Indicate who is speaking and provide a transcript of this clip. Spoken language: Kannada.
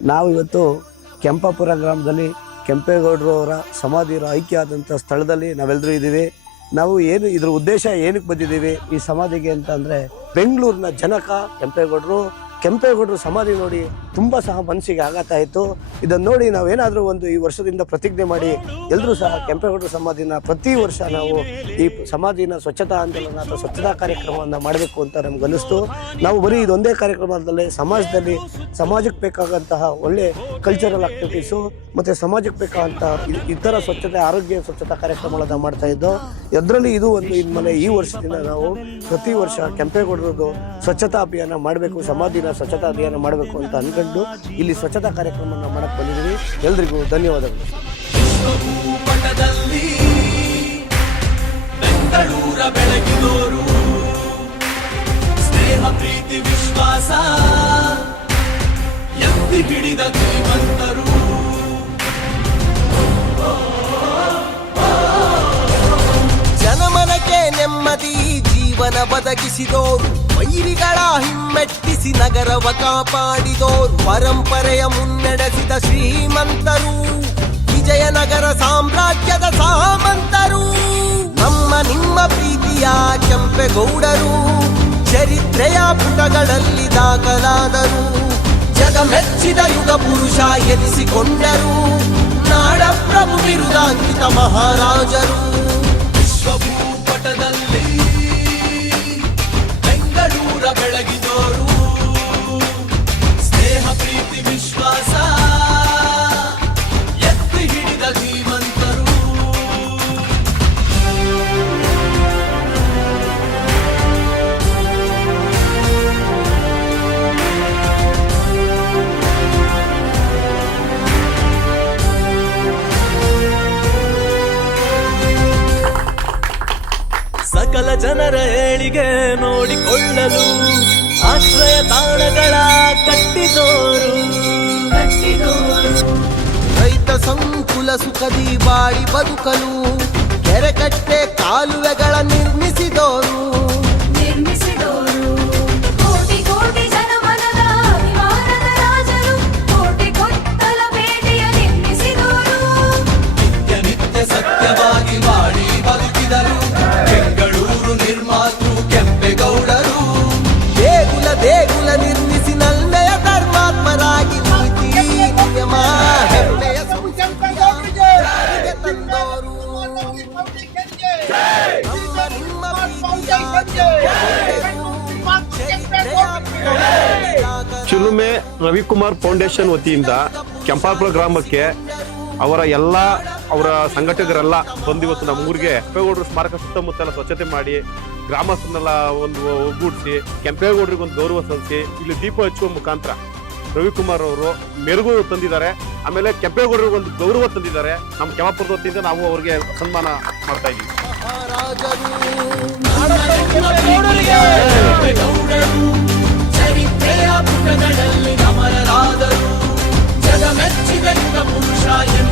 Speaker 1: ನಾವು ಇವತ್ತು ಕೆಂಪಾಪುರ ಗ್ರಾಮದಲ್ಲಿ ಕೆಂಪೇಗೌಡರು ಅವರ ಇರೋ ಐಕ್ಯ ಆದಂಥ ಸ್ಥಳದಲ್ಲಿ ನಾವೆಲ್ಲರೂ ಇದ್ದೀವಿ. ನಾವು ಏನು ಇದ್ರ ಉದ್ದೇಶ ಏನಕ್ಕೆ ಬಂದಿದ್ದೀವಿ ಈ ಸಮಾಧಿಗೆ ಅಂತ ಅಂದರೆ ಬೆಂಗಳೂರಿನ ಜನಕ ಕೆಂಪೇಗೌಡರು ಕೆಂಪೇಗೌಡರು ಸಮಾಧಿ ನೋಡಿ ತುಂಬ ಸಹ ಮನಸ್ಸಿಗೆ ಆಘಾತ ಆಯಿತು. ಇದನ್ನು ನೋಡಿ ನಾವೇನಾದರೂ ಒಂದು ಈ ವರ್ಷದಿಂದ ಪ್ರತಿಜ್ಞೆ ಮಾಡಿ ಎಲ್ಲರೂ ಸಹ ಕೆಂಪೇಗೌಡರ ಸಮಾಧಿನ ಪ್ರತಿ ವರ್ಷ ನಾವು ಈ ಸಮಾಧಿನ ಸ್ವಚ್ಛತಾ ಆಂದೋಲನ ಅಥವಾ ಸ್ವಚ್ಛತಾ ಕಾರ್ಯಕ್ರಮವನ್ನು ಮಾಡಬೇಕು ಅಂತ ನಮ್ಗೆ ಅನ್ನಿಸ್ತು ನಾವು ಬರೀ ಇದೊಂದೇ ಕಾರ್ಯಕ್ರಮದಲ್ಲಿ ಸಮಾಜದಲ್ಲಿ ಸಮಾಜಕ್ಕೆ ಬೇಕಾದಂತಹ ಒಳ್ಳೆ ಕಲ್ಚರಲ್ ಆಕ್ಟಿವಿಟೀಸು ಮತ್ತು ಸಮಾಜಕ್ಕೆ ಬೇಕಾದಂತಹ ಇತರ ಸ್ವಚ್ಛತೆ, ಆರೋಗ್ಯ ಸ್ವಚ್ಛತಾ ಕಾರ್ಯಕ್ರಮಗಳನ್ನು ಮಾಡ್ತಾ ಇದ್ದೋ. ಅದರಲ್ಲಿ ಇದು ಒಂದು ಇನ್ಮೇಲೆ ಈ ವರ್ಷದಿಂದ ನಾವು ಪ್ರತಿ ವರ್ಷ ಕೆಂಪೇಗೌಡರದು ಸ್ವಚ್ಛತಾ ಅಭಿಯಾನ ಮಾಡಬೇಕು, ಸಮಾಧಿನ ಸ್ವಚ್ಛತಾ ಅಭಿಯಾನ ಮಾಡಬೇಕು ಅಂತ ಅನ್ಕೊಂಡು ಇಲ್ಲಿ ಸ್ವಚ್ಛತಾ ಕಾರ್ಯಕ್ರಮವನ್ನು ಮಾಡಕ್ಕೆ ಬಂದಿದ್ದೀವಿ. ಎಲ್ರಿಗೂ ಧನ್ಯವಾದಗಳು.
Speaker 2: ಬೆಂಗಳೂರ ಸ್ನೇಹ, ಪ್ರೀತಿ, ವಿಶ್ವಾಸ, ಎತ್ತಿ ಹಿಡಿದ
Speaker 3: ಜನಮನಕ್ಕೆ ನೆಮ್ಮದಿ, ಜೀವನ ಬದಗಿಸಿದೋರು ವೈರಿಗಳ ಹಿಮ್ಮೆಟ್ಟಿಸಿ ನಗರವ ಕಾಪಾಡಿದೋರು. ಪರಂಪರೆಯ ಮುನ್ನಡೆಸಿದ ಶ್ರೀಮಂತರು. ವಿಜಯನಗರ ಸಾಮ್ರಾಜ್ಯದ ಸಾಮಂತರು. ನಮ್ಮ ನಿಮ್ಮ ಪ್ರೀತಿಯ ಕೆಂಪೇಗೌಡರು. ಚರಿತ್ರೆಯ ಪುಟಗಳಲ್ಲಿ ದಾಖಲಾದರು. ಜಗ ಮೆಚ್ಚಿದ ಯುಗ ಪುರುಷ ಎನಿಸಿಕೊಂಡರು. ನಾಡ ಪ್ರಭು ಬಿರುದಾಂಕಿತ ಮಹಾರಾಜರು.
Speaker 4: ಸಕಲ ಜನರ ಏಳಿಗೆ ನೋಡಿಕೊಳ್ಳಲು ಆಶ್ರಯ ತಾಣಗಳ ಕಟ್ಟಿದೋರು.
Speaker 3: ರೈತ ಸಂಕುಲ ಸುಖದಿ ಬಾಳಿ ಬದುಕಲು
Speaker 5: ಚಿಲುಮೆ ರವಿಕುಮಾರ್ ಫೌಂಡೇಶನ್ ವತಿಯಿಂದ ಕೆಂಪಾಪುರ ಗ್ರಾಮಕ್ಕೆ ಅವರ ಎಲ್ಲ ಅವರ ಸಂಘಟಕರೆಲ್ಲ ಬಂದು ಇವತ್ತು ನಮ್ಮ ಊರಿಗೆ ಕೆಂಪೇಗೌಡರು ಸ್ಮಾರಕ ಸುತ್ತಮುತ್ತಲ ಸ್ವಚ್ಛತೆ ಮಾಡಿ ಗ್ರಾಮಸ್ಥರನ್ನೆಲ್ಲ ಒಂದು ಒಗ್ಗೂಡಿಸಿ ಕೆಂಪೇಗೌಡರಿಗೆ ಒಂದು ಗೌರವ ಸಲ್ಲಿಸಿ ಇಲ್ಲಿ ದೀಪ ಹಚ್ಚುವ ಮುಖಾಂತರ ರವಿಕುಮಾರ್ ಅವರು ಮೆರುಗು ತಂದಿದ್ದಾರೆ. ಆಮೇಲೆ ಕೆಂಪೇಗೌಡರಿಗೆ ಒಂದು ಗೌರವ ತಂದಿದ್ದಾರೆ. ನಮ್ಮ ಕೆಂಪಾಪುರದ ವತಿಯಿಂದ ನಾವು ಅವರಿಗೆ ಸನ್ಮಾನ ಮಾಡ್ತಾ ಇದ್ದೀವಿ.
Speaker 2: ಚರಿತ್ರೆಯ ಪುಟಗಳಲ್ಲಿ ಅಮರರಾದರು ಜಗ ಮೆಚ್ಚಿದ ಯುಗ ಪುರುಷ ಎನಿಸಿಕೊಂಡರು